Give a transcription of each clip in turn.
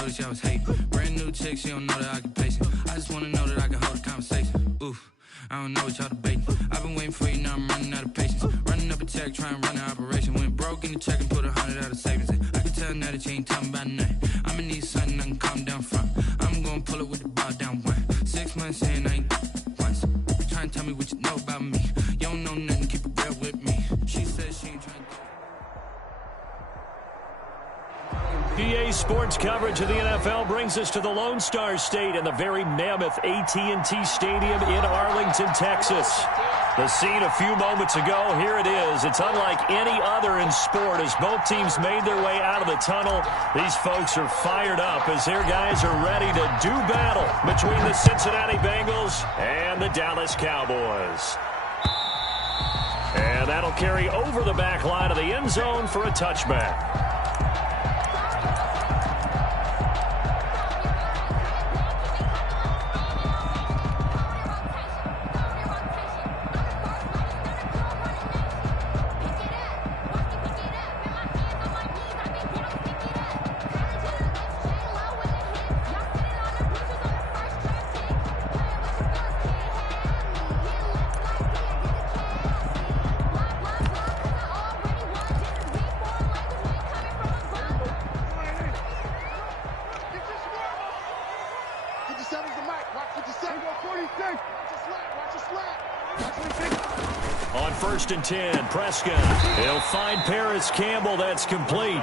notice y'all was hating. Brand new chick, she don't know that I can pace it. I just wanna know that I can hold a conversation. Oof, I don't know what y'all debating. I've been waiting for you, now I'm running out of patience. Running up a check, trying to run an operation. Went broke in the check and put 100 out of savings. I can tell now that you ain't talking about nothing. I'ma need something I can calm down from. I'm gonna pull it with the ball down one. 6 months saying I ain't once. Trying to tell me what you know about me. You don't know nothing, keep it real with me. She said she ain't trying to... EA Sports coverage of the NFL brings us to the Lone Star State and the very mammoth AT&T Stadium in Arlington, Texas. The scene a few moments ago, here it is. It's unlike any other in sport as both teams made their way out of the tunnel. These folks are fired up as their guys are ready to do battle between the Cincinnati Bengals and the Dallas Cowboys. And that'll carry over the back line of the end zone for a touchback. On 1st and 10, Prescott. He'll find Paris Campbell. That's complete.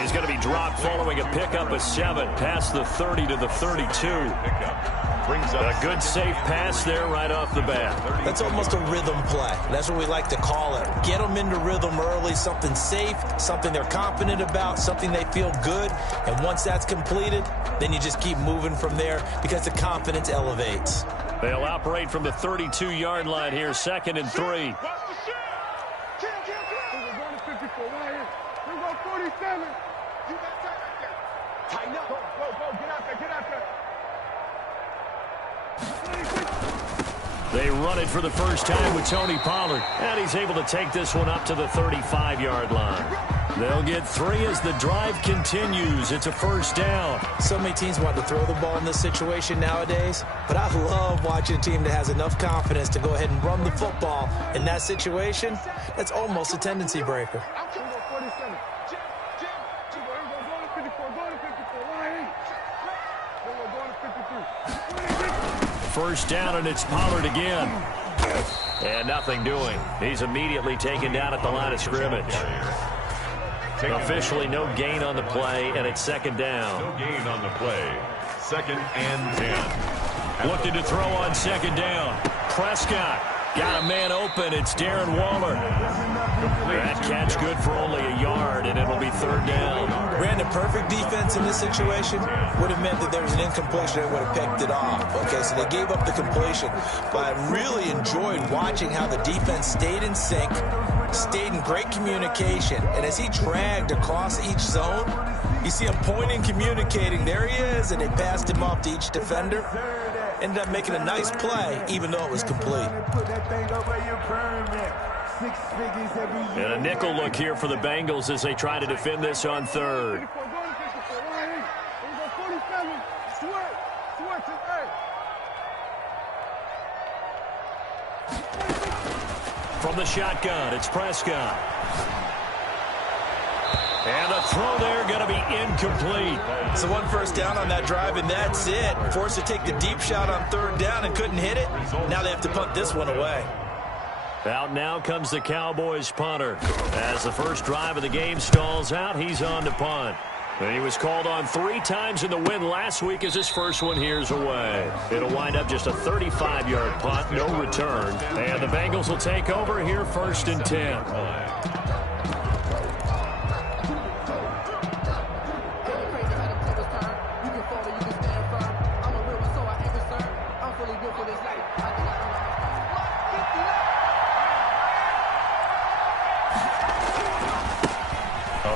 He's going to be dropped following a pickup of 7 past the 30 to the 32. A good safe pass there right off the bat. That's almost a rhythm play. That's what we like to call it. Get them into rhythm early, something safe, something they're confident about, something they feel good. And once that's completed, then you just keep moving from there because the confidence elevates. They'll operate from the 32-yard line here, 2nd and 3. We're going to 54 right here. We're going 47. You got time right there. Tighten up. Go. Get out there. They run it for the first time with Tony Pollard. And he's able to take this one up to the 35-yard line. They'll get 3 as the drive continues. It's a first down. So many teams want to throw the ball in this situation nowadays, but I love watching a team that has enough confidence to go ahead and run the football. In that situation, that's almost a tendency breaker. First down, and it's Pollard again. And nothing doing. He's immediately taken down at the line of scrimmage. Officially no gain on the play, and it's 2nd down. No gain on the play. 2nd and 10. Looking to throw on 2nd down. Prescott got a man open. It's Darren Waller. That catch good for only a yard, and it'll be 3rd down. Brandon, perfect defense in this situation would have meant that there was an incompletion and would have picked it off. Okay, so they gave up the completion. But I really enjoyed watching how the defense stayed in sync, stayed in great communication, and as he dragged across each zone, you see him pointing, communicating. There he is, and they passed him off to each defender. Ended up making a nice play, even though it was complete. And a nickel look here for the Bengals as they try to defend this on 3rd. From the shotgun, it's Prescott. And the throw there going to be incomplete. So 1 first down on that drive, and that's it. Forced to take the deep shot on 3rd down and couldn't hit it. Now they have to punt this one away. Out now comes the Cowboys punter. As the first drive of the game stalls out, he's on to punt. And he was called on 3 times in the win last week as his first one here's away. It'll wind up just a 35-yard punt, no return. And the Bengals will take over here 1st and 10.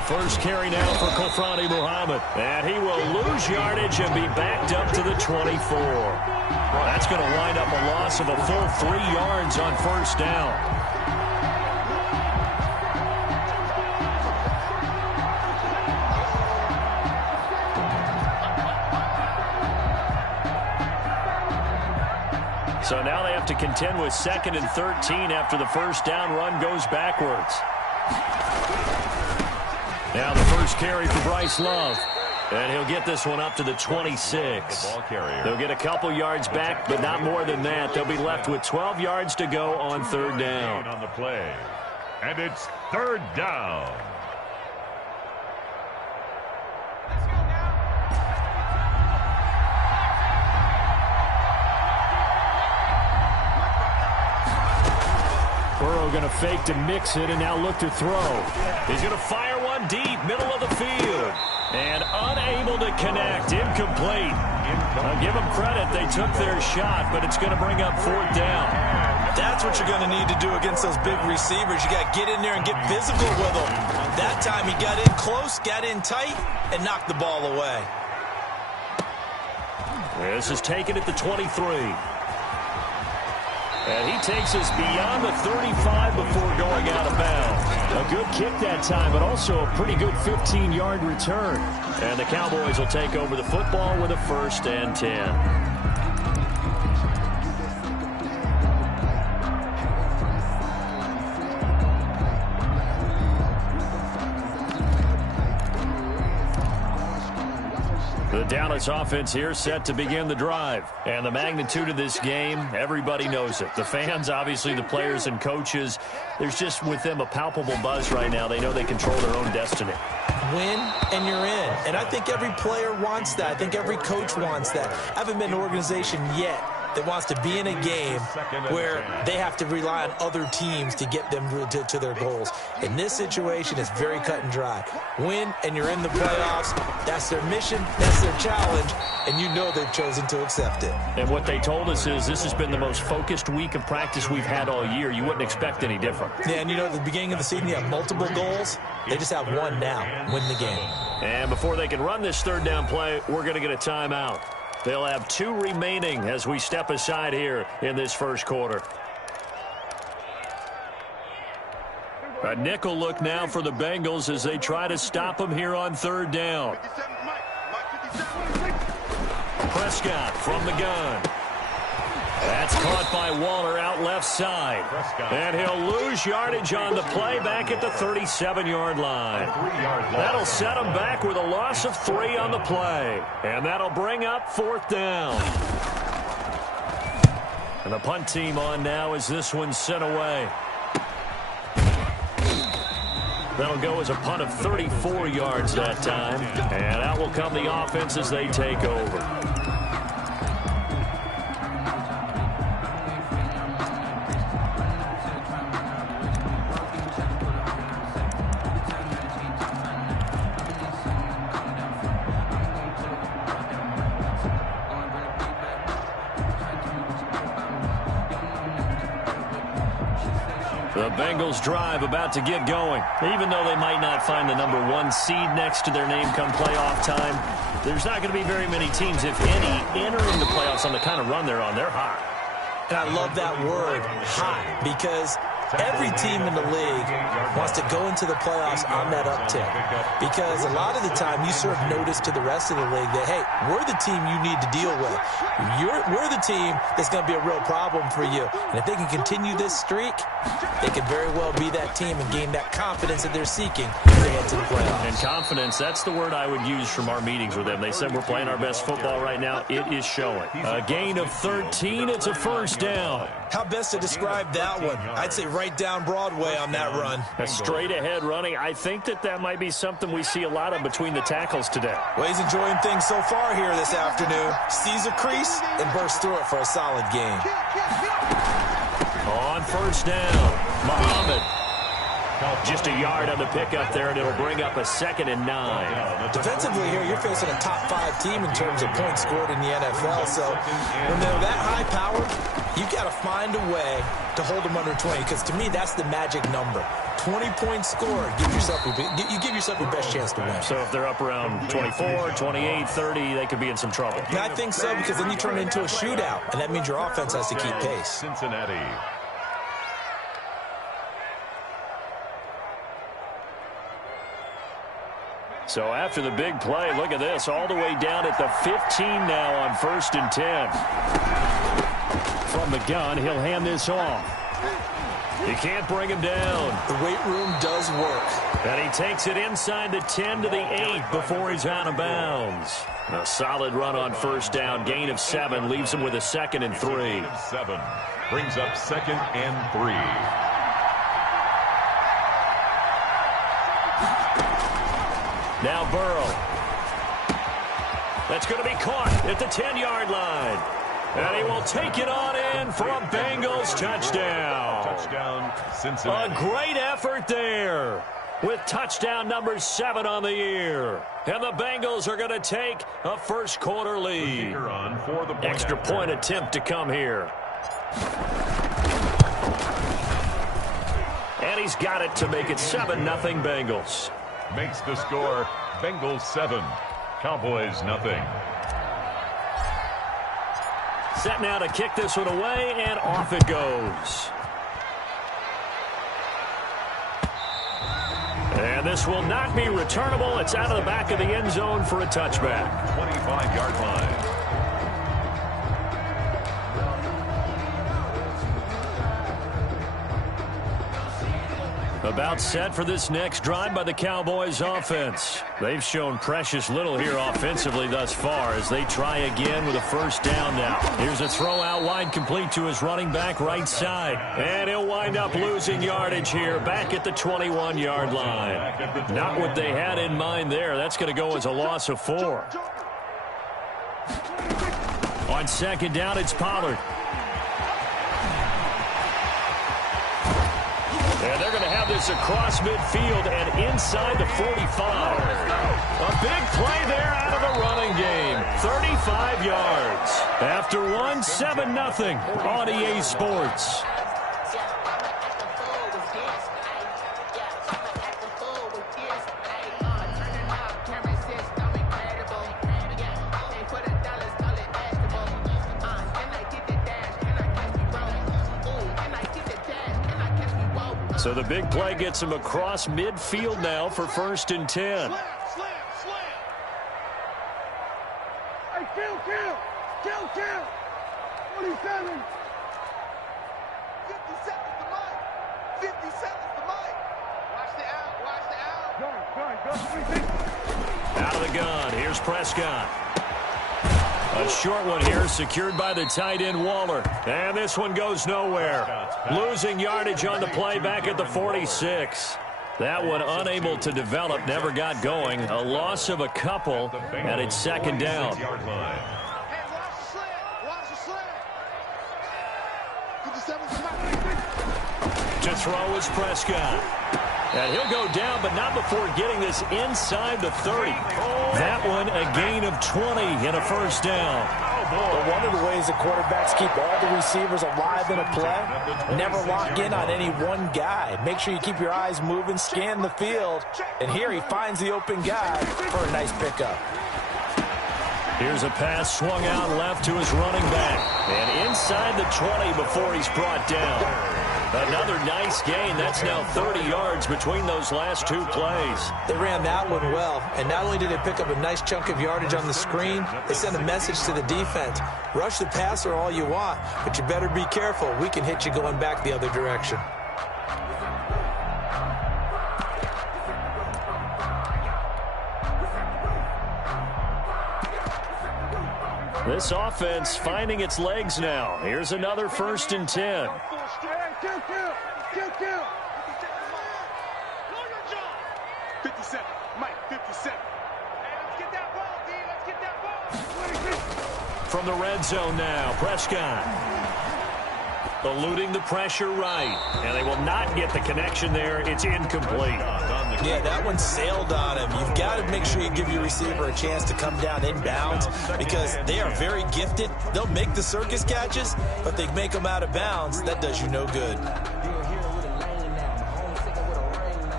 First carry now for Kofrani Muhammad. And he will lose yardage and be backed up to the 24. That's going to wind up a loss of a full 3 yards on 1st down. So now they have to contend with 2nd and 13 after the first down run goes backwards. Now the first carry for Bryce Love. And he'll get this one up to the 26. They'll get a couple yards back, but not more than that. They'll be left with 12 yards to go on 3rd down. On the play. And it's 3rd down. Burrow going to fake to mix it and now look to throw. He's going to fire one deep, middle of the field. And unable to connect, incomplete. I'll give them credit, they took their shot, but it's going to bring up 4th down. That's what you're going to need to do against those big receivers. You got to get in there and get physical with them. That time he got in close, got in tight, and knocked the ball away. This is taken at the 23. And he takes us beyond the 35 before going out of bounds. A good kick that time, but also a pretty good 15-yard return. And the Cowboys will take over the football with a 1st and 10. The Dallas offense here set to begin the drive. And the magnitude of this game, everybody knows it. The fans, obviously the players and coaches, there's just with them a palpable buzz right now. They know they control their own destiny. Win and you're in. And I think every player wants that. I think every coach wants that. I haven't been in an organization yet that wants to be in a game where they have to rely on other teams to get them to their goals. In this situation, it's very cut and dry. Win, and you're in the playoffs. That's their mission. That's their challenge. And you know they've chosen to accept it. And what they told us is this has been the most focused week of practice we've had all year. You wouldn't expect any different. Yeah, and you know, at the beginning of the season, you have multiple goals. They just have one now. Win the game. And before they can run this 3rd down play, we're going to get a timeout. They'll have 2 remaining as we step aside here in this 1st quarter. A nickel look now for the Bengals as they try to stop them here on 3rd down. Prescott from the gun. That's caught by Waller out left side. And he'll lose yardage on the play back at the 37-yard line. That'll set him back with a loss of 3 on the play. And that'll bring up 4th down. And the punt team on now as this one's sent away. That'll go as a punt of 34 yards that time. And out will come the offense as they take over. The Bengals drive about to get going. Even though they might not find the #1 seed next to their name come playoff time, there's not going to be very many teams, if any, entering the playoffs on the kind of run they're on. They're hot. And I love that word, hot, because every team in the league wants to go into the playoffs on that uptick. Because a lot of the time you serve notice to the rest of the league that, hey, we're the team you need to deal with. We're the team that's going to be a real problem for you. And if they can continue this streak, they could very well be that team and gain that confidence that they're seeking as they head to the playoffs. And confidence, that's the word I would use from our meetings with them. They said we're playing our best football right now. It is showing. A gain of 13. It's a 1st down. How best to describe that one? I'd say right down Broadway on that run. A straight ahead running. I think that might be something we see a lot of between the tackles today. Well, he's enjoying things so far here this afternoon. Sees a crease and bursts through it for a solid game. On 1st down, Muhammad. Just a yard on the pickup there, and it'll bring up a 2nd and 9. Defensively here, you're facing a top 5 team in terms of points scored in the NFL. So when they're that high powered, you've got to find a way to hold them under 20, because to me, that's the magic number. 20 points scored, you give yourself your best chance to win. So if they're up around 24, 28, 30, they could be in some trouble. Yeah, I think so, because then you turn it into a shootout, and that means your offense has to keep pace. Cincinnati. So after the big play, look at this, all the way down at the 15 now on 1st and 10. from the gun. He'll hand this off. You can't bring him down. The weight room does work. And he takes it inside the 10 to the 8 before he's out of bounds. A solid run on first down. Gain of 7 leaves him with a 2nd and 3. Gain of 7 brings up 2nd and 3. Now Burrow. That's going to be caught at the 10-yard line. And he will take it on in for a Bengals touchdown. Touchdown, Cincinnati. A great effort there with touchdown number 7 on the year. And the Bengals are going to take a first-quarter lead. On for the Extra point attempt to come here. And he's got it to make it 7-0 Bengals. Makes the score Bengals 7, Cowboys nothing. Set now to kick this one away, and off it goes. And this will not be returnable. It's out of the back of the end zone for a touchback. 25-yard line. About set for this next drive by the Cowboys offense. They've shown precious little here offensively thus far as they try again with a first down now. Here's a throw out wide complete to his running back right side. And he'll wind up losing yardage here back at the 21-yard line. Not what they had in mind there. That's going to go as a loss of 4. On second down, it's Pollard. And they're going to have this across midfield and inside the 45. A big play there out of the running game. 35 yards. After one, 7-0 on EA Sports. So the big play gets him across midfield now for 1st and 10. Hey, kill. 27. 50 seconds to Mike. 50 seconds to Mike. Watch the out. Go. Out of the gun. Here's Prescott. A short one here secured by the tight end Waller. And this one goes nowhere. Losing yardage on the play back at the 46. That one unable to develop, never got going. A loss of a couple, and it's 2nd down. Hey, watch the slant. 57 to Mike. To throw is Prescott. And he'll go down, but not before getting this inside the 30. That one a gain of 20 and a first down. But one of the ways the quarterbacks keep all the receivers alive in a play, never lock in on any one guy. Make sure you keep your eyes moving, scan the field. And here he finds the open guy for a nice pickup. Here's a pass swung out left to his running back. And inside the 20 before he's brought down. Another nice gain. That's now 30 yards between those last 2 plays. They ran that one well, and not only did they pick up a nice chunk of yardage on the screen, they sent a message to the defense. Rush the passer all you want, but you better be careful. We can hit you going back the other direction. This offense finding its legs now. Here's another 1st and 10. Kill. 57. Mike, 57. Hey, let's get that ball, D. Let's get that ball. From the red zone now, Prescott. Eluding the pressure right. And they will not get the connection there. It's incomplete. Yeah, that one sailed on him. You've got to make sure you give your receiver a chance to come down inbounds because they are very gifted. They'll make the circus catches, but they make them out of bounds. That does you no good.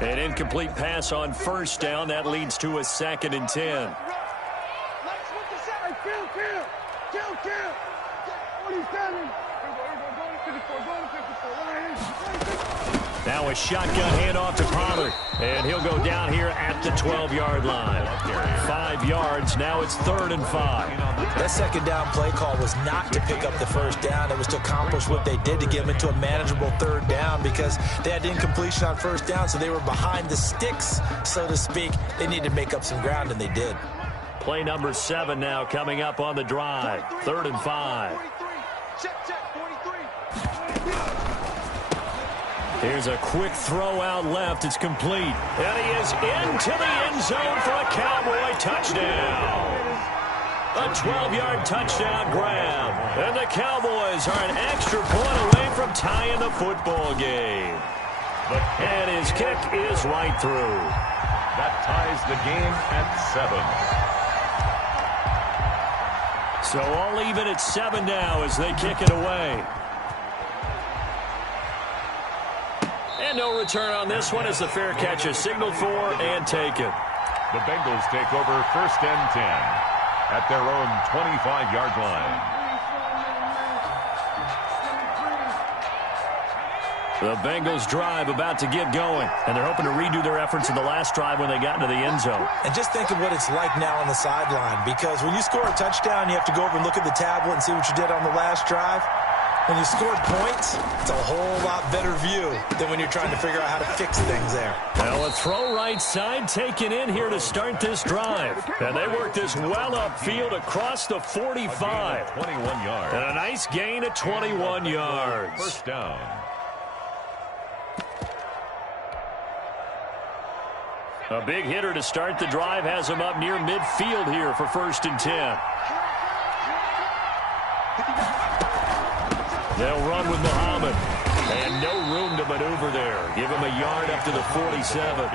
An incomplete pass on first down. That leads to a 2nd and 10. Kill. 47. Now a shotgun handoff to Pollard, and he'll go down here at the 12-yard line. 5 yards, now it's 3rd and 5. That second down play call was not to pick up the first down. It was to accomplish what they did to get them into a manageable 3rd down because they had incompletion on first down, so they were behind the sticks, so to speak. They needed to make up some ground, and they did. Play number 7 now coming up on the drive. 3rd and 5. Here's a quick throw out left. It's complete. And he is into the end zone for a Cowboy touchdown. A 12-yard touchdown grab. And the Cowboys are an extra point away from tying the football game. And his kick is right through. That ties the game at 7. So all even at 7 now as they kick it away. And no return on this one as the fair catch is signaled for and taken. The Bengals take over 1st and 10 at their own 25-yard line. The Bengals drive about to get going, and they're hoping to redo their efforts in the last drive when they got into the end zone. And just think of what it's like now on the sideline, because when you score a touchdown, you have to go over and look at the tablet and see what you did on the last drive. When you scored points, it's a whole lot better view than when you're trying to figure out how to fix things there. Well, a throw right side taken in here to start this drive. And they work this well upfield across the 45. 21 yards. And a nice gain of 21 yards. 1st down. A big hitter to start the drive has him up near midfield here for 1st and 10. They'll run with Muhammad. And no room to maneuver there. Give him a yard up to the 47.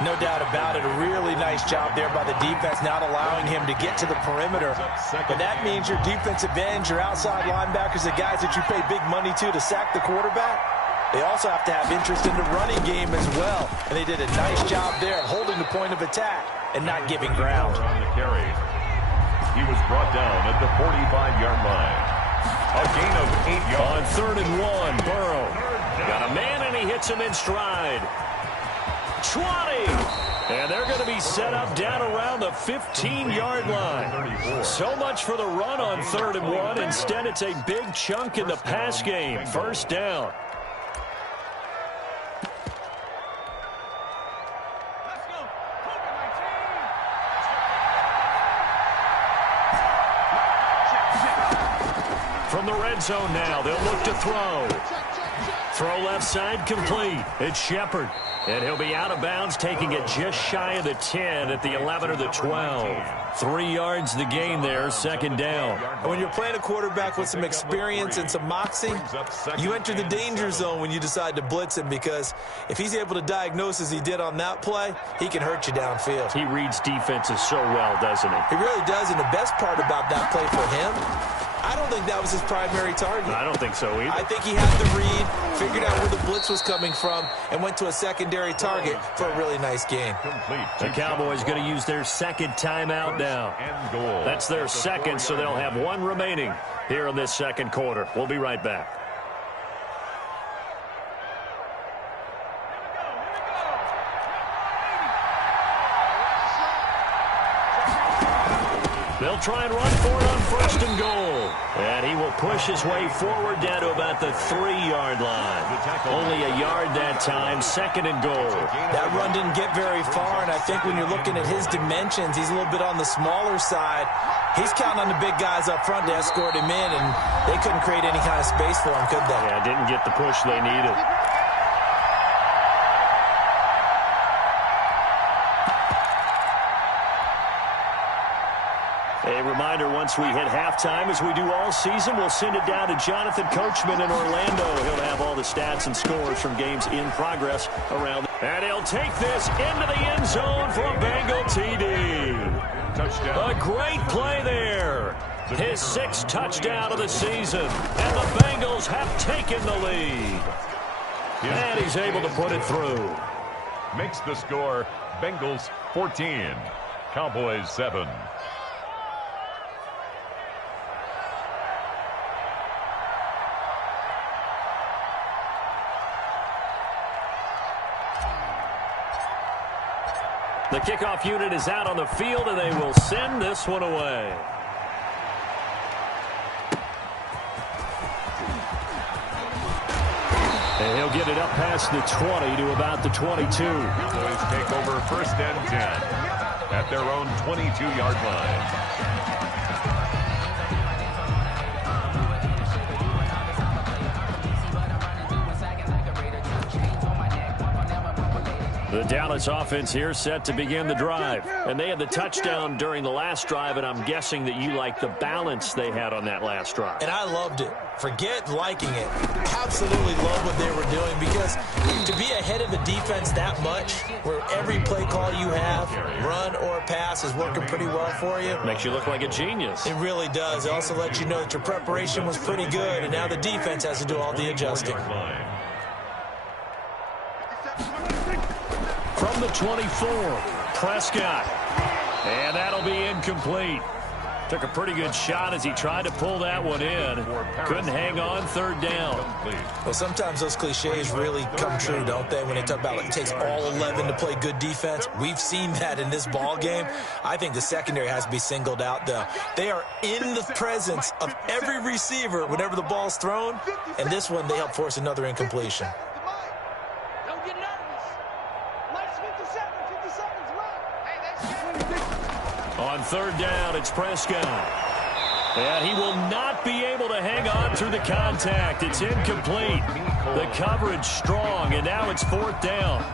No doubt about it. A really nice job there by the defense, not allowing him to get to the perimeter. But that means your defensive ends, your outside linebackers, the guys that you pay big money to sack the quarterback, they also have to have interest in the running game as well. And they did a nice job there holding the point of attack and not giving ground. On the carry. He was brought down at the 45-yard line. A gain of 8 yards. On 3rd and 1, Burrow. Got a man, and he hits him in stride. 20. And they're going to be set up down around the 15-yard line. So much for the run on 3rd and 1. Instead, it's a big chunk in the pass game. 1st down. From the red zone now, they'll look to throw. Throw left side complete. It's Shepard. And he'll be out of bounds, taking it just shy of the 10 at the 11 or the 12. 3 yards the gain there, 2nd down. And when you're playing a quarterback with some experience and some moxie, you enter the danger zone when you decide to blitz him, because if he's able to diagnose as he did on that play, he can hurt you downfield. He reads defenses so well, doesn't he? He really does, and the best part about that play for him, I don't think that was his primary target. I don't think so either. I think he had the read, figured out where the blitz was coming from, and went to a secondary target for a really nice gain. Complete. The Cowboys going to use their 2nd timeout now. That's their 2nd, so they'll have 1 remaining here in this 2nd quarter. We'll be right back. They'll try and run for it on 1st and goal. And he will push his way forward down to about the 3-yard line. Only a yard that time, 2nd and goal. That run didn't get very far, and I think when you're looking at his dimensions, he's a little bit on the smaller side. He's counting on the big guys up front to escort him in, and they couldn't create any kind of space for him, could they? Yeah, didn't get the push they needed. A reminder, once we hit halftime, as we do all season, we'll send it down to Jonathan Coachman in Orlando. He'll have all the stats and scores from games in progress around. And he'll take this into the end zone for a Bengal TD. Touchdown. A great play there. His 6th touchdown of the season. And the Bengals have taken the lead. And he's able to put it through. Makes the score Bengals 14, Cowboys 7. The kickoff unit is out on the field, and they will send this one away. And he'll get it up past the 20 to about the 22. Boys take over 1st and 10 at their own 22-yard line. The Dallas offense here set to begin the drive. And they had the touchdown during the last drive, and I'm guessing that you like the balance they had on that last drive. And I loved it. Forget liking it. Absolutely love what they were doing, because to be ahead of the defense that much, where every play call you have, run or pass, is working pretty well for you. Makes you look like a genius. It really does. It also lets you know that your preparation was pretty good, and now the defense has to do all the adjusting. From the 24, Prescott. And that'll be incomplete. Took a pretty good shot as he tried to pull that one in. Couldn't hang on 3rd down. Well, sometimes those cliches really come true, don't they? When they talk about it takes all 11 to play good defense. We've seen that in this ball game. I think the secondary has to be singled out, though. They are in the presence of every receiver whenever the ball's thrown. And this one, they help force another incompletion. On 3rd down, it's Prescott. And he will not be able to hang on through the contact. It's incomplete. The coverage strong, and now it's 4th down.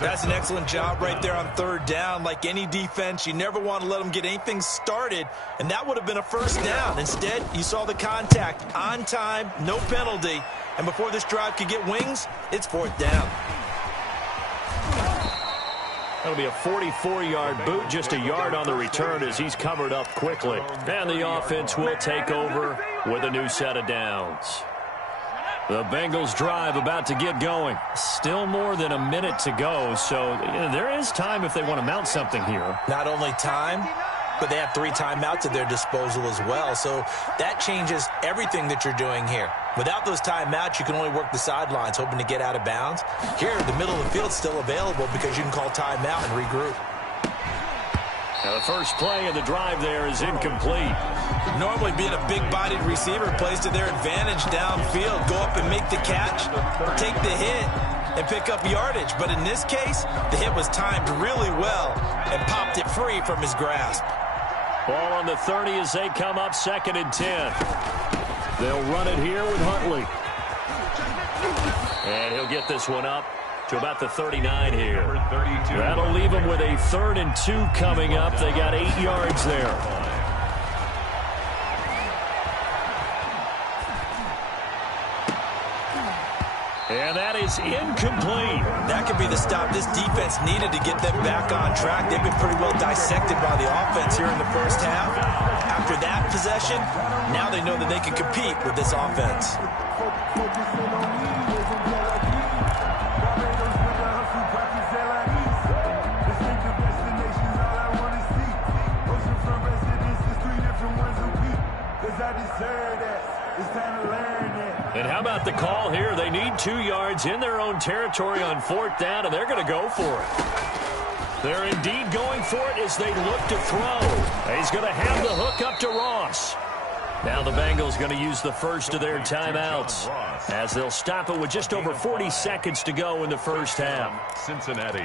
That's an excellent job right there on 3rd down. Like any defense, you never want to let them get anything started, and that would have been a 1st down. Instead, you saw the contact on time, no penalty, and before this drive could get wings, it's 4th down. That'll be a 44-yard boot, just a yard on the return as he's covered up quickly. And the offense will take over with a new set of downs. The Bengals drive about to get going. Still more than a minute to go, so there is time if they want to mount something here. Not only time, but they have 3 timeouts at their disposal as well, so that changes everything that you're doing here. Without those timeouts, you can only work the sidelines, hoping to get out of bounds. Here, the middle of the field is still available because you can call timeout and regroup. Now the first play of the drive there is incomplete. Normally being a big-bodied receiver plays to their advantage downfield. Go up and make the catch, take the hit, and pick up yardage. But in this case, the hit was timed really well and popped it free from his grasp. Ball on the 30 as they come up 2nd and 10. They'll run it here with Huntley. And he'll get this one up to about the 39 here. That'll leave them with a 3rd and 2 coming up. They got 8 yards there. And that is incomplete. That could be the stop this defense needed to get them back on track. They've been pretty well dissected by the offense here in the 1st half. After that possession, now they know that they can compete with this offense. And how about the call here? They need 2 yards in their own territory on 4th down, and they're going to go for it. They're indeed going for it as they look to throw. He's going to have the hook up to Ross. Now the Bengals going to use the first of their timeouts as they'll stop it with just over 40 seconds to go in the 1st half. Cincinnati.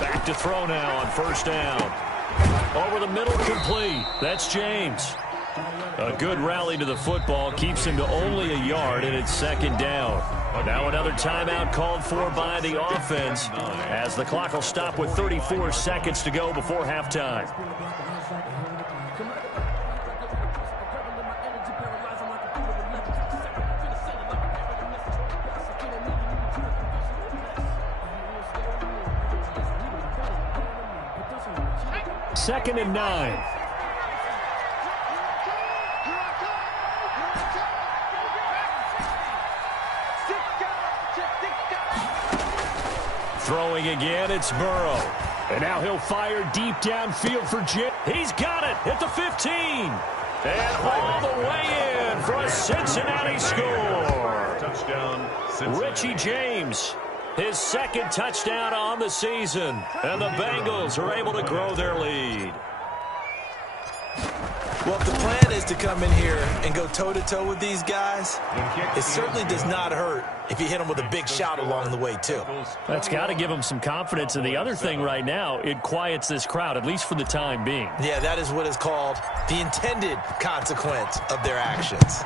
Back to throw now on 1st down. Over the middle, complete. That's James. A good rally to the football keeps him to only a yard, and it's 2nd down. Now another timeout called for by the offense as the clock will stop with 34 seconds to go before halftime. Second and 9. Throwing again, it's Burrow. And now he'll fire deep downfield for Jim. He's got it at the 15. And all the way in for a Cincinnati score. Touchdown, Cincinnati. Richie James, his second touchdown on the season. And the Bengals are able to grow their lead. Well, if the plan is to come in here and go toe-to-toe with these guys, it certainly does not hurt if you hit them with a big shot along the way, too. That's got to give them some confidence. And the other thing right now, it quiets this crowd, at least for the time being. Yeah, that is what is called the intended consequence of their actions.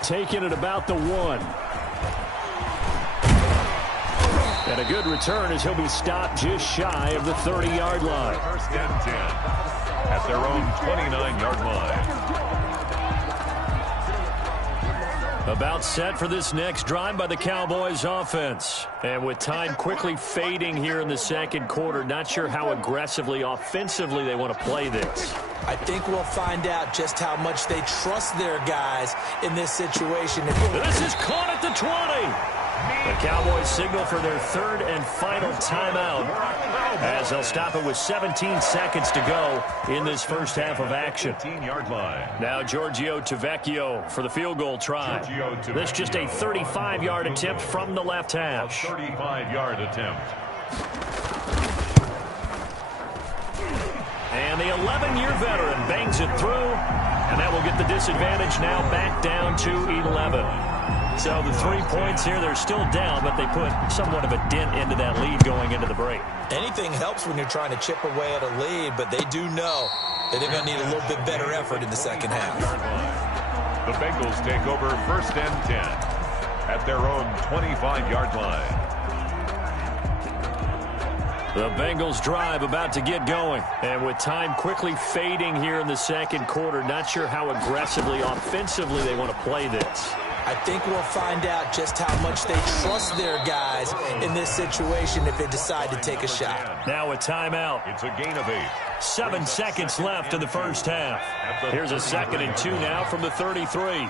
Taking it about the 1. And a good return as he'll be stopped just shy of the 30-yard line. First and 10 at their own 29-yard line. About set for this next drive by the Cowboys offense. And with time quickly fading here in the second quarter, not sure how aggressively, offensively they want to play this. I think we'll find out just how much they trust their guys in this situation. This is caught at the 20. The Cowboys signal for their third and final timeout as they'll stop it with 17 seconds to go in this first half of action. 15-yard line. Now Giorgio Tavecchio for the field goal try. This just a 35-yard attempt from the left hash. 35-yard attempt. And the 11-year veteran bangs it through, and that will get the disadvantage now back down to 11. So the 3 points here, they're still down, but they put somewhat of a dent into that lead going into the break. Anything helps when you're trying to chip away at a lead, but they do know that they're going to need a little bit better effort in the second half. The Bengals take over first and 10 at their own 25-yard line. The Bengals drive about to get going. And with time quickly fading here in the second quarter, not sure how aggressively, offensively they want to play this. I think we'll find out just how much they trust their guys in this situation if they decide to take a shot. Now a timeout. It's a gain of 8. 7 seconds left in the first half. Here's a 2nd and 2 now from the 33.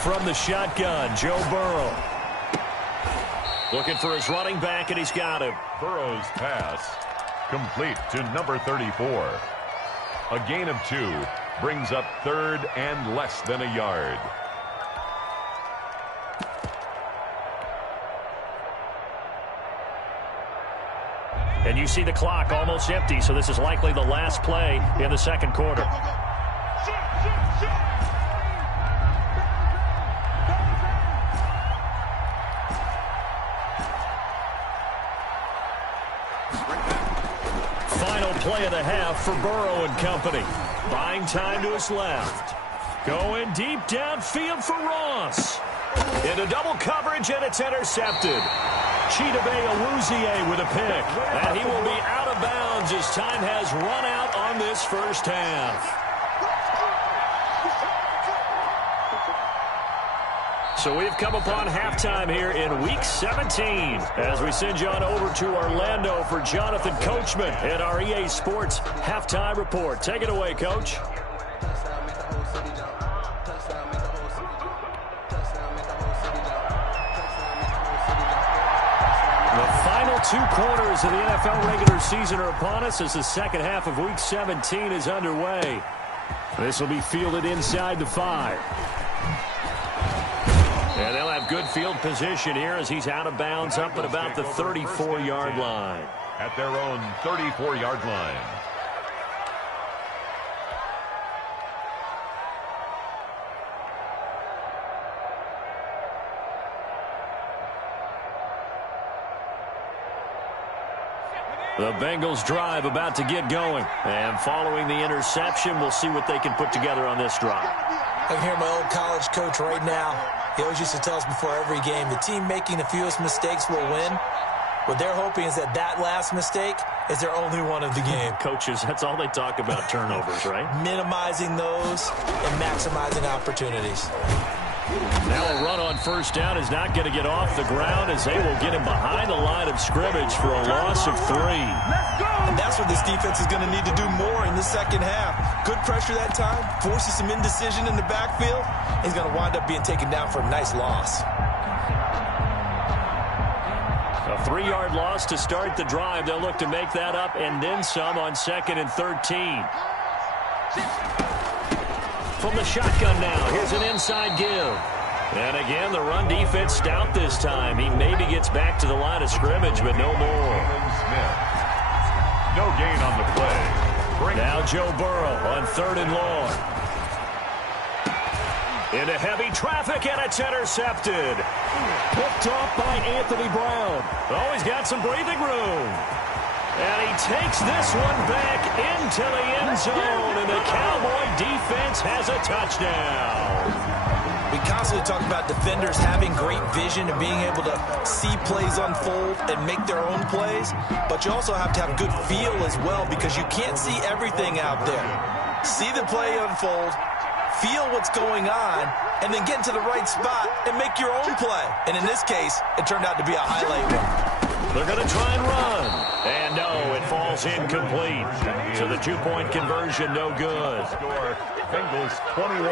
From the shotgun, Joe Burrow. Looking for his running back, and he's got him. Burrow's pass complete to number 34. A gain of 2 brings up third and less than a yard. And you see the clock almost empty, so this is likely the last play in the second quarter. Play of the half for Burrow and company. Buying time to his left. Going deep downfield for Ross. Into double coverage, and it's intercepted. Chidobe Awuzie with a pick. And he will be out of bounds as time has run out on this first half. So we've come upon halftime here in Week 17 as we send you on over to Orlando for Jonathan Coachman at our EA Sports Halftime Report. Take it away, Coach. The final 2 quarters of the NFL regular season are upon us as the second half of Week 17 is underway. This will be fielded inside the 5. And they'll have good field position here as he's out of bounds up at about the 34-yard line. At their own 34-yard line. The Bengals drive about to get going. And following the interception, we'll see what they can put together on this drive. I can hear my old college coach right now. He always used to tell us before every game, the team making the fewest mistakes will win. What they're hoping is that last mistake is their only one of the game. Coaches, that's all they talk about, turnovers, right? Minimizing those and maximizing opportunities. Now a run on first down is not going to get off the ground as they will get him behind the line of scrimmage for a loss of 3. And that's what this defense is going to need to do more in the second half. Good pressure that time, forces some indecision in the backfield. He's going to wind up being taken down for a nice loss. A 3-yard loss to start the drive. They'll look to make that up and then some on 2nd and 13. From the shotgun now, here's an inside give. And again, the run defense stout this time. He maybe gets back to the line of scrimmage, but no more. No gain on the play. Now Joe Burrow on 3rd and long. Into heavy traffic, and it's intercepted. Picked off by Anthony Brown. Oh, he's got some breathing room. And he takes this one back into the end zone, and the Cowboy defense has a touchdown. We constantly talk about defenders having great vision and being able to see plays unfold and make their own plays, but you also have to have good feel as well because you can't see everything out there. See the play unfold, feel what's going on, and then get to the right spot and make your own play. And in this case, it turned out to be a highlight one. They're going to try and run. And no, it falls incomplete. So the 2-point conversion, no good. Score, Bengals 21,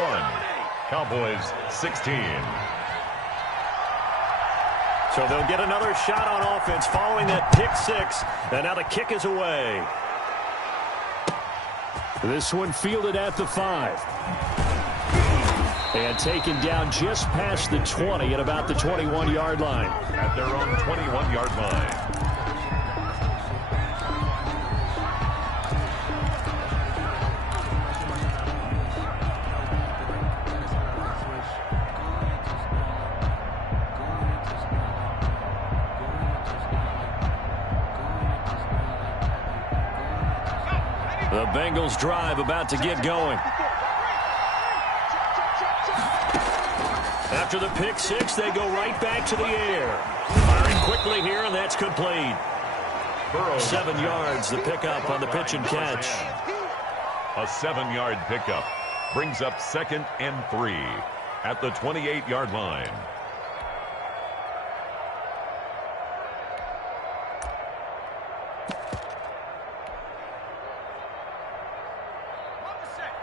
Cowboys 16. So they'll get another shot on offense following that pick 6. And now the kick is away. This one fielded at the 5. And taken down just past the 20 at about the 21-yard line. At their own 21-yard line. The Bengals drive about to get going. After the pick 6, they go right back to the air. Firing quickly here, and that's complete. 7 yards, the pickup on the pitch and catch. A 7-yard pickup brings up 2nd and 3 at the 28-yard line.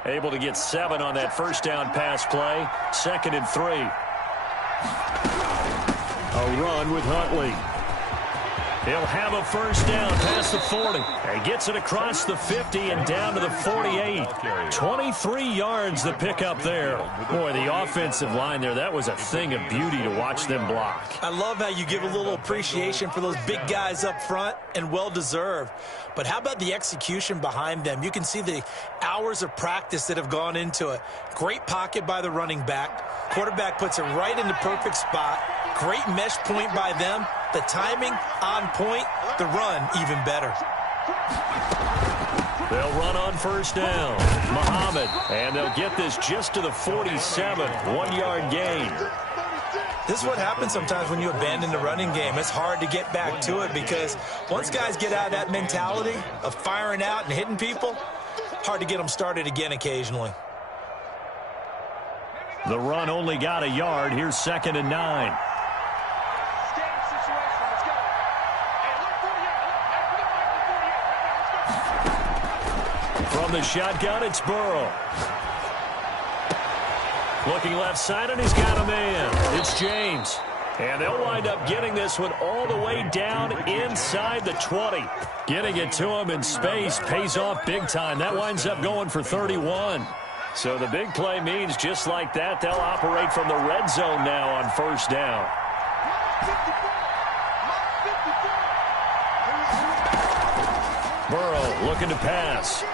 Able to get 7 on that first down pass play. 2nd and 3. A run with Huntley. He'll have a first down past the 40. He gets it across the 50 and down to the 48. 23 yards the pickup there. Boy, the offensive line there, that was a thing of beauty to watch them block. I love how you give a little appreciation for those big guys up front, and well-deserved. But how about the execution behind them? You can see the hours of practice that have gone into it. Great pocket by the running back. Quarterback puts it right in the perfect spot. Great mesh point by them. The timing on point. The run even better. They'll run on first down. Muhammad. And they'll get this just to the 47. 1-yard gain. This is what happens sometimes when you abandon the running game. It's hard to get back to it because once guys get out of that mentality of firing out and hitting people, hard to get them started again occasionally. The run only got a yard. Here's 2nd and 9. From the shotgun, it's Burrow. Looking left side, and he's got a man. It's James. And they'll wind up getting this one all the way down inside the 20. Getting it to him in space pays off big time. That winds up going for 31. So the big play means just like that, they'll operate from the red zone now on first down. Burrow looking to pass.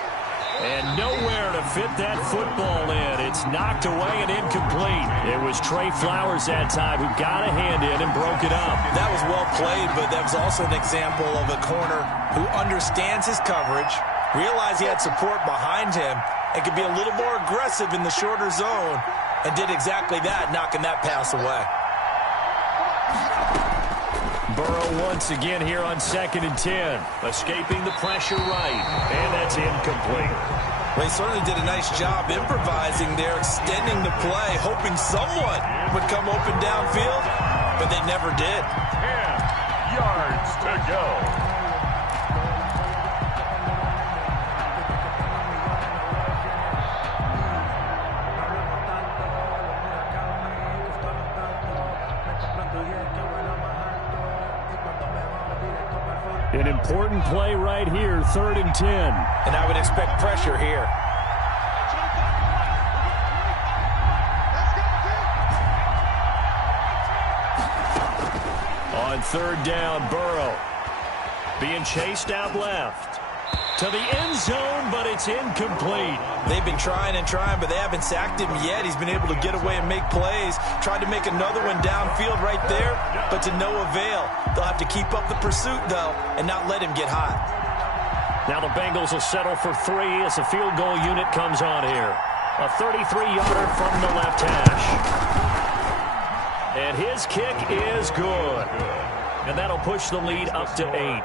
And nowhere to fit that football in. It's knocked away and incomplete. It was Trey Flowers that time who got a hand in and broke it up. That was well played, but that was also an example of a corner who understands his coverage, realized he had support behind him, and could be a little more aggressive in the shorter zone, and did exactly that, knocking that pass away. Burrow once again here on 2nd and 10. Escaping the pressure right. And that's incomplete. Well, he certainly did a nice job improvising there, extending the play, hoping someone would come open downfield, but they never did. 10 yards to go. An important play right here, 3rd and 10. And I would expect pressure here. On 3rd down, Burrow being chased out left to the end zone, but it's incomplete. They've been trying and trying, but they haven't sacked him yet. He's been able to get away and make plays. Tried to make another one downfield right there, but to no avail. They'll have to keep up the pursuit, though, and not let him get hot. Now the Bengals will settle for 3 as the field goal unit comes on here. A 33-yarder from the left hash. And his kick is good. And that'll push the lead up to 8.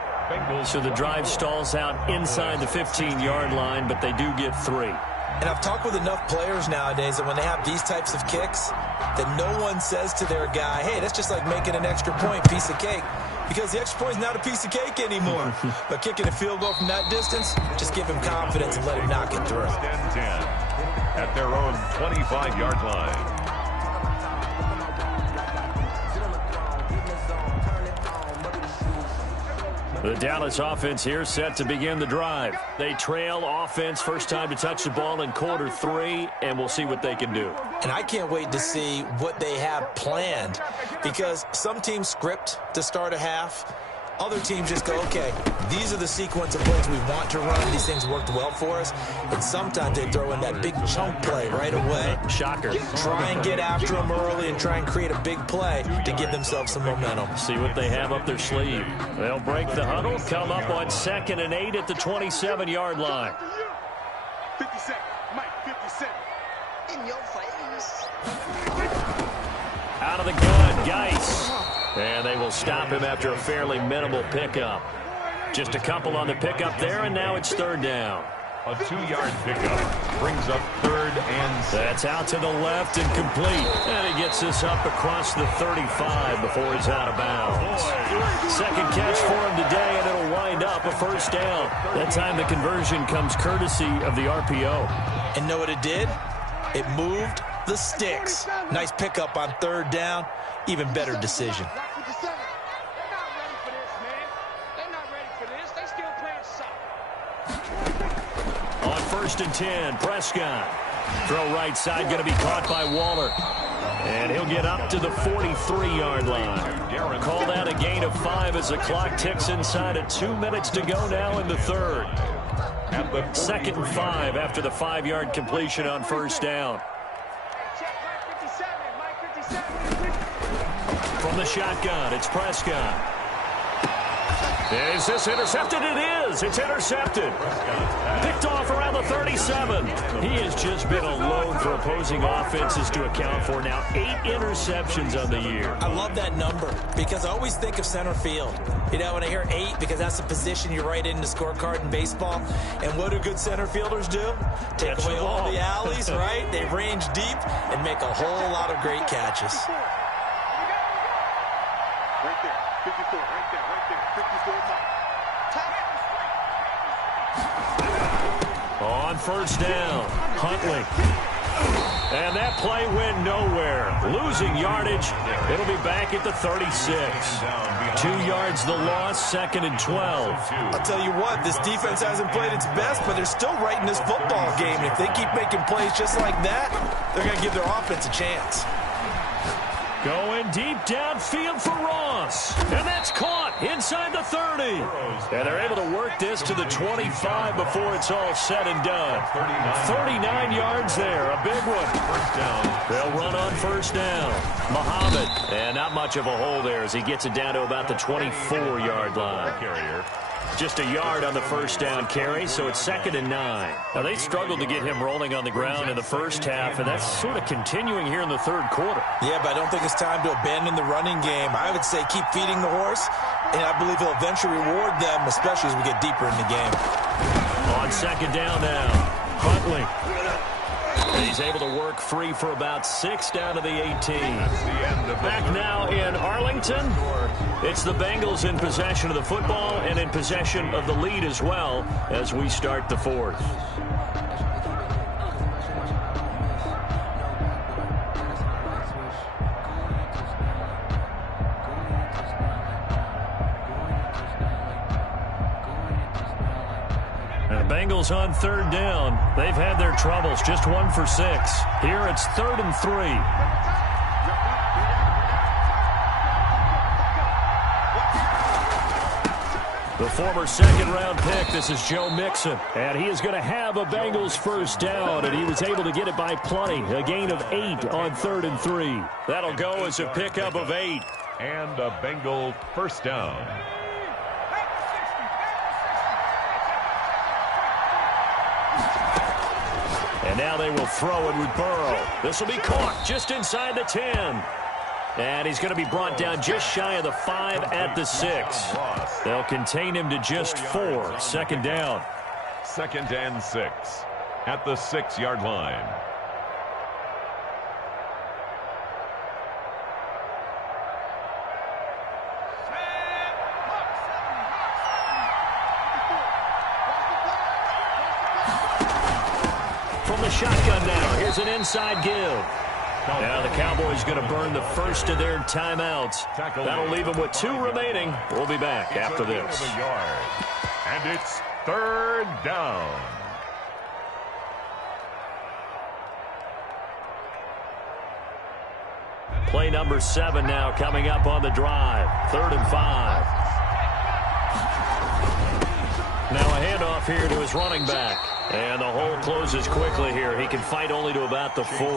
So the drive stalls out inside the 15-yard line, but they do get 3. And I've talked with enough players nowadays that when they have these types of kicks, that no one says to their guy, hey, that's just like making an extra point, piece of cake. Because the extra point is not a piece of cake anymore. But kicking a field goal from that distance, just give him confidence and let him knock it through. 10 at their own 25-yard line. The Dallas offense here set to begin the drive. They trail offense, first time to touch the ball in quarter 3, and we'll see what they can do. And I can't wait to see what they have planned, because some teams script to start a half. Other teams just go, okay, these are the sequence of plays we want to run. These things worked well for us. And sometimes they throw in that big chunk play right away. Shocker. Try and get after them early and try and create a big play to give themselves some momentum. See what they have up their sleeve. They'll break the huddle, come up on 2nd and 8 at the 27-yard line. 57, Mike, 57. In your face. Out of the gun, Geis. And they will stop him after a fairly minimal pickup. Just a couple on the pickup there, and now it's 3rd down. A 2-yard pickup brings up 3rd and 6. That's out to the left and complete. And he gets this up across the 35 before he's out of bounds. Second catch for him today, and it'll wind up a 1st down. That time the conversion comes courtesy of the RPO. And know what it did? It moved the sticks. Nice pickup on 3rd down. Even better decision. On 1st and 10, Prescott. Throw right side, going to be caught by Waller. And he'll get up to the 43-yard line. Call that a gain of 5 as the clock ticks inside of 2 minutes to go now in the 3rd. 2nd and 5 after the 5-yard completion on 1st down. From the shotgun, it's Prescott. Is this intercepted? It is. It's intercepted. Picked off around the 37. He has just been a load for opposing offenses to account for. Now 8 interceptions on the year. I love that number because I always think of center field. You know, when I hear 8, because that's the position you write in the scorecard in baseball. And what do good center fielders do? Take away all the alleys, right? They range deep and make a whole lot of great catches. Right there, 54, right there, 54 On 1st down, Huntley. And that play went nowhere. Losing yardage. It'll be back at the 36. 2 yards the loss, 2nd and 12. I'll tell you what, this defense hasn't played its best, but they're still right in this football game. If they keep making plays just like that, they're going to give their offense a chance. Going deep downfield for Ross. And that's caught inside the 30. And they're able to work this to the 25 before it's all said and done. 39 yards there, a big one. They'll run on 1st down. Muhammad. And not much of a hole there as he gets it down to about the 24-yard line. Just a yard on the 1st down carry, so it's 2nd and 9. Now, they struggled to get him rolling on the ground in the first half, and that's sort of continuing here in the 3rd quarter. Yeah, but I don't think it's time to abandon the running game. I would say keep feeding the horse, and I believe he'll eventually reward them, especially as we get deeper in the game. On 2nd down now, Huntley. And he's able to work free for about 6 down to the 18. Back now in Arlington. It's the Bengals in possession of the football and in possession of the lead as well as we start the fourth. Bengals on 3rd down. They've had their troubles, just 1 for 6. Here it's 3rd and 3. The former 2nd-round pick, this is Joe Mixon. And he is going to have a Bengals first down, and he was able to get it by plenty. A gain of 8 on 3rd and 3. That'll go as a pickup of 8. And a Bengal first down. And now they will throw it with Burrow. This will be caught just inside the 10. And he's going to be brought down just shy of the 5 at the 6. They'll contain him to just 4. 2nd down. 2nd and 6 at the 6-yard line. From the shotgun now, here's an inside give. Now the Cowboys going to burn the first of their timeouts. That'll leave them with 2 remaining. We'll be back after this. And it's 3rd down. Play number 7 now coming up on the drive. 3rd and 5. Now a handoff here to his running back. And the hole closes quickly here. He can fight only to about the 4.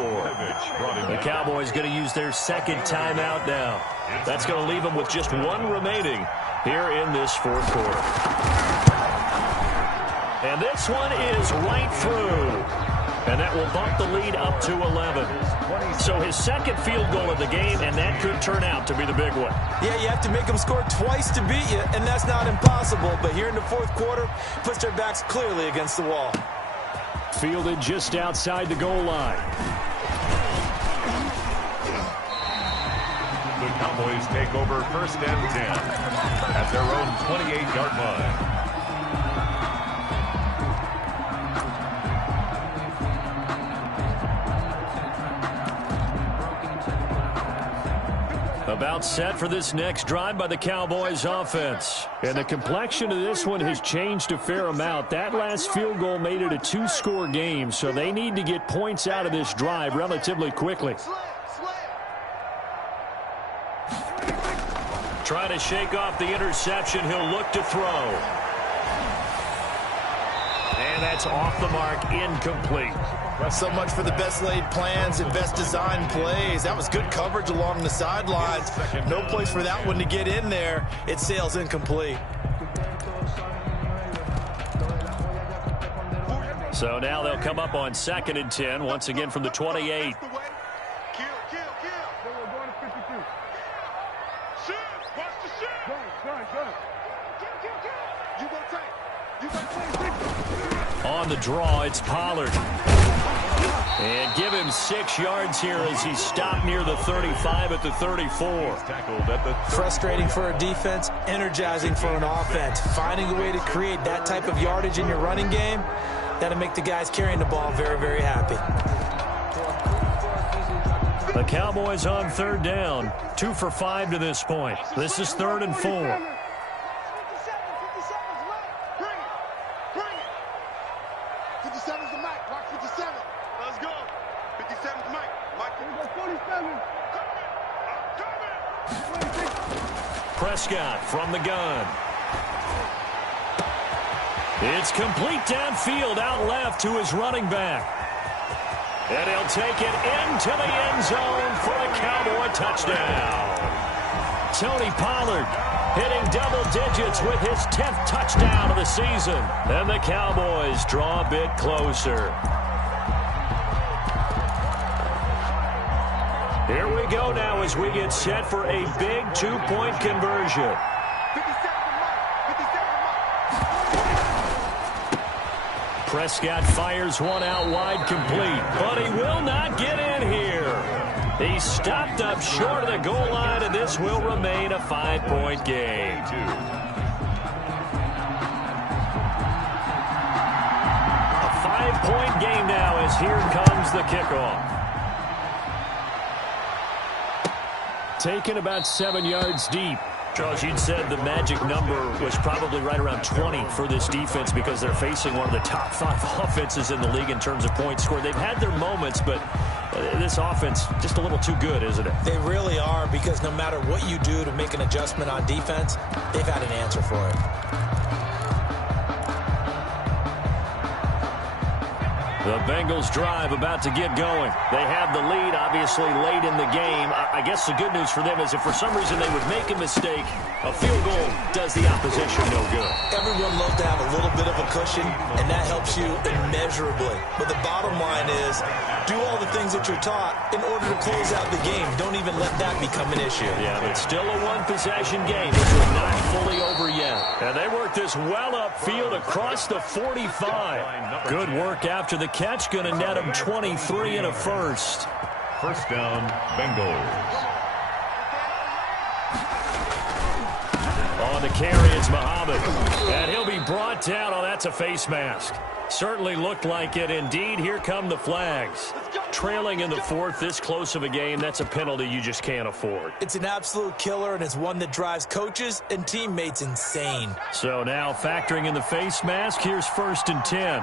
The Cowboys going to use their 2nd timeout now. That's going to leave them with just 1 remaining here in this 4th quarter. And this one is right through. And that will bump the lead up to 11. So his 2nd field goal of the game, and that could turn out to be the big one. Yeah, you have to make them score twice to beat you, and that's not impossible. But here in the 4th quarter, puts their backs clearly against the wall. Fielded just outside the goal line. The Cowboys take over 1st and 10 at their own 28-yard line. About set for this next drive by the Cowboys offense. And the complexion of this one has changed a fair amount. That last field goal made it a 2-score game, so they need to get points out of this drive relatively quickly. Trying to shake off the interception. He'll look to throw. And that's off the mark, incomplete. So much for the best laid plans and best designed plays. That was good coverage along the sidelines. No place for that one to get in there. It sails incomplete. So now they'll come up on 2nd and 10, once again from the 28. On the draw, it's Pollard. And give him 6 yards here as he's stopped near the 35 at the 34. Frustrating for a defense, energizing for an offense. Finding a way to create that type of yardage in your running game, that'll make the guys carrying the ball very, very happy. The Cowboys on 3rd down, 2 for 5 to this point. This is 3rd and 4. Prescott from the gun. It's complete downfield, out left to his running back. And he'll take it into the end zone for a Cowboy touchdown. Tony Pollard hitting double digits with his 10th touchdown of the season. And the Cowboys draw a bit closer. Here we go now as we get set for a big 2-point Prescott fires one out wide complete, but he will not get in here. He stopped up short of the goal line, and this will remain a 5-point game. A 5-point game now as here comes the kickoff. Taken about 7 yards deep. Charles, you'd said the magic number was probably right around 20 for this defense because they're facing one of the top 5 offenses in the league in terms of points scored. They've had their moments, but this offense just a little too good, isn't it? They really are, because no matter what you do to make an adjustment on defense, they've had an answer for it. The Bengals drive about to get going. They have the lead, obviously, late in the game. I guess the good news for them is if for some reason they would make a mistake, a field goal does the opposition no good. Everyone loves to have a little bit of a cushion, and that helps you immeasurably. But the bottom line is, do all the things that you're taught in order to close out the game. Don't even let that become an issue. Yeah, but still a one-possession game, which is not fully over yet. And they work this well upfield across the 45. Good work after the catch, going to net him 23 and a first. First down, Bengals. On the carry, it's Muhammad. And he'll be brought down. Oh, that's a face mask. Certainly looked like it. Indeed, here come the flags. Trailing in the fourth, this close of a game, that's a penalty you just can't afford. It's an absolute killer, and it's one that drives coaches and teammates insane. So now factoring in the face mask, here's 1st and 10.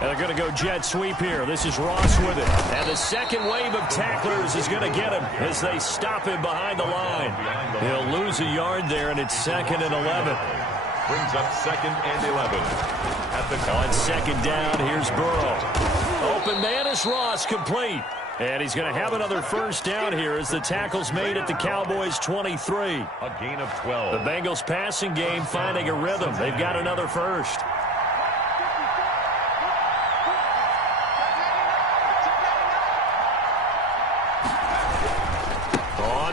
And they're going to go jet sweep here. This is Ross with it. And the second wave of tacklers is going to get him as they stop him behind the line. He'll lose a yard there, and it's 2nd and 11. Brings up 2nd and 11. On 2nd down, here's Burrow. Open man is Ross, complete. And he's going to have another first down here as the tackle's made at the Cowboys' 23. A gain of 12. The Bengals passing game finding a rhythm. They've got another first.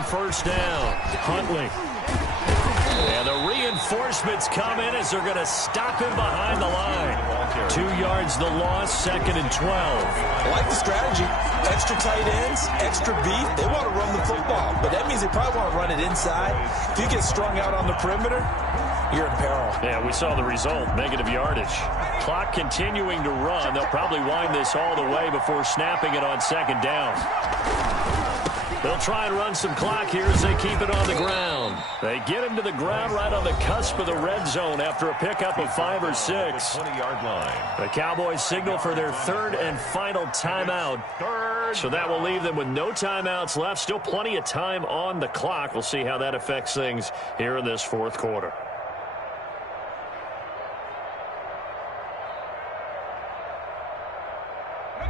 First down, Huntley. And the reinforcements come in as they're going to stop him behind the line. 2 yards the loss, 2nd and 12. I like the strategy. Extra tight ends, extra beef. They want to run the football, but that means they probably want to run it inside. If you get strung out on the perimeter, you're in peril. Yeah, we saw the result, negative yardage. Clock continuing to run. They'll probably wind this all the way before snapping it on 2nd down. They'll try and run some clock here as they keep it on the ground. They get him to the ground right on the cusp of the red zone after a pickup of 5 or 6. 20-yard line. The Cowboys signal for their 3rd and final timeout. So that will leave them with no timeouts left. Still plenty of time on the clock. We'll see how that affects things here in this 4th quarter.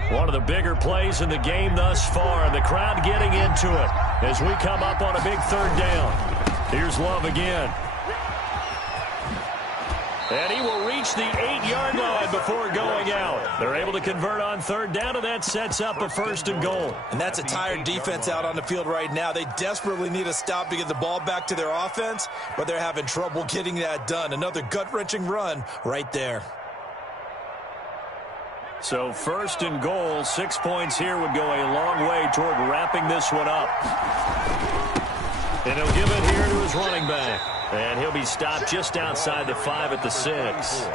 One of the bigger plays in the game thus far, and the crowd getting into it as we come up on a big 3rd down. Here's Love again. And he will reach the 8-yard line before going out. They're able to convert on 3rd down, and that sets up a 1st and goal. And that's a tired defense out on the field right now. They desperately need a stop to get the ball back to their offense, but they're having trouble getting that done. Another gut-wrenching run right there. So 1st and goal, 6 points here would go a long way toward wrapping this one up. And he'll give it here to his running back. And he'll be stopped just outside the 5 at the 6.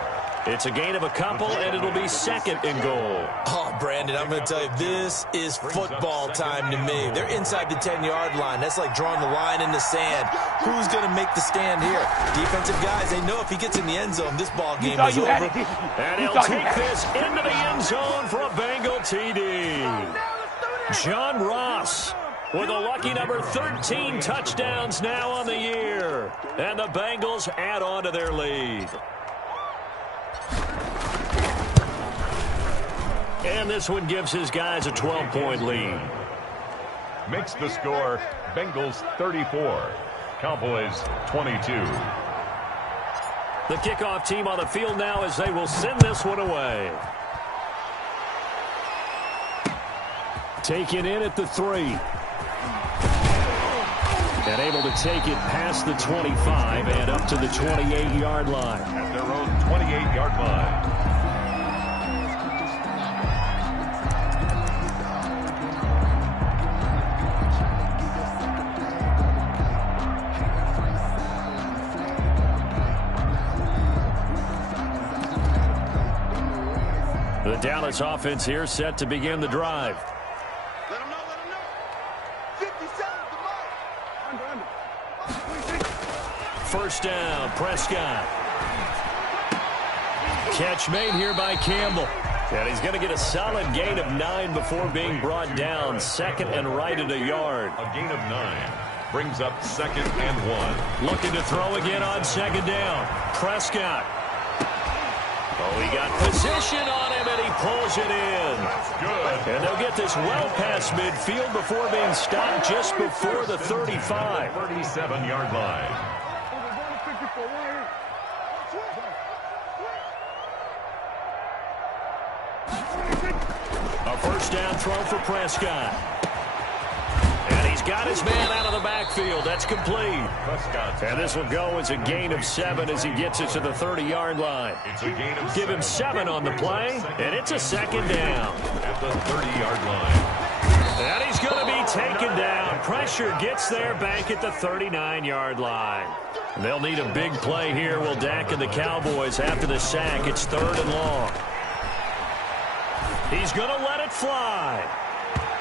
It's a gain of a couple, and it'll be 2nd and goal. Oh, Brandon, I'm going to tell you, this is football time to me. They're inside the 10-yard line. That's like drawing the line in the sand. Who's going to make the stand here? Defensive guys, they know if he gets in the end zone, this ball game is over. And he'll take this into the end zone for a Bengal TD. John Ross with a lucky number 13 touchdowns now on the year. And the Bengals add on to their lead. And this one gives his guys a 12-point lead. Makes the score Bengals 34, Cowboys 22. The kickoff team on the field now as they will send this one away. Taken in at the 3. And able to take it past the 25 and up to the 28-yard line. At their own 28-yard line. The Dallas offense here set to begin the drive. Let him know, let him know. 50 seconds to Mike. First down, Prescott. Catch made here by Campbell. And he's going to get a solid gain of 9 before being brought down. Second and right at a yard. A gain of 9 brings up 2nd and 1. Looking to throw again on 2nd down. Prescott. Oh, he got position on him, and he pulls it in. That's good. And they'll get this well past midfield before being stopped just before the 35. 37-yard line. A first down throw for Prescott. And he's got his man out of the backfield. That's complete. Prescott. And this will go as a gain of 7 as he gets it to the 30-yard line. It's a gain of Give him 7 on the play, and it's a 2nd down. At the 30-yard line. And he's going to be taken down. Pressure gets there back at the 39-yard line. They'll need a big play here, will Dak and the Cowboys after the sack. It's 3rd and long. He's going to let it fly.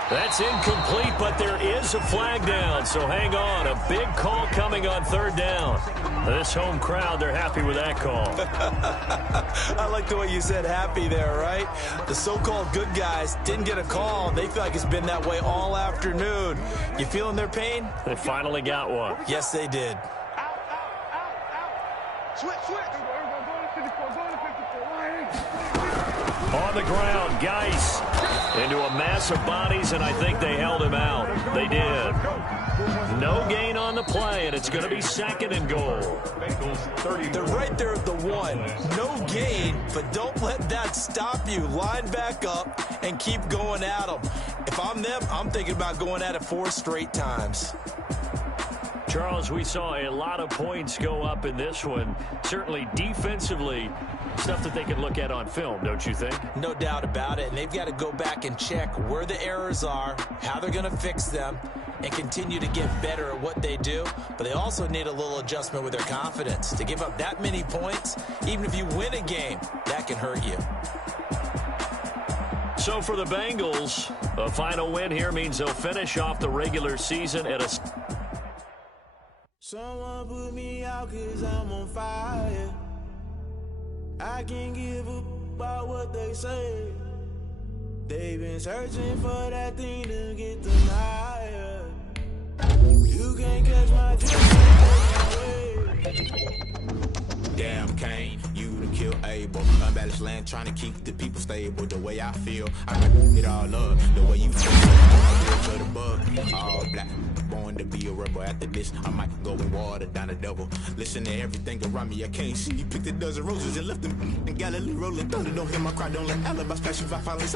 That's incomplete, but there is a flag down, so hang on. A big call coming on 3rd down. This home crowd, they're happy with that call. I like the way you said happy there, right? The so-called good guys didn't get a call. They feel like it's been that way all afternoon. You feeling their pain? They finally got one. Yes, they did. Switch. On the ground, Geis into a mass of bodies, and I think they held him out. They did. No gain on the play, and it's going to be 2nd and goal. They're right there at the 1. No gain, but don't let that stop you. Line back up and keep going at them. If I'm them, I'm thinking about going at it 4 straight times. Charles, we saw a lot of points go up in this one. Certainly defensively, stuff that they can look at on film, don't you think? No doubt about it, and they've got to go back and check where the errors are, how they're going to fix them, and continue to get better at what they do. But they also need a little adjustment with their confidence. To give up that many points, even if you win a game, that can hurt you. So for the Bengals, a final win here means they'll finish off the regular season at a... Someone put me out 'cause I'm on fire. I can't give up about what they say. They've been searching for that thing to get them higher. You can't catch my drift. Damn, Kane, you done killed Abel. Unbalanced land, trying to keep the people stable. The way I feel, I can it all up. The way you feel, for the bug, all black. Born to be a rebel. After this, I might go in water down the devil. Listen to everything around me, I can't see. Picked a dozen roses and left them in Galilee rolling thunder. Don't hear my cry, don't let alibis pass you. I finally saw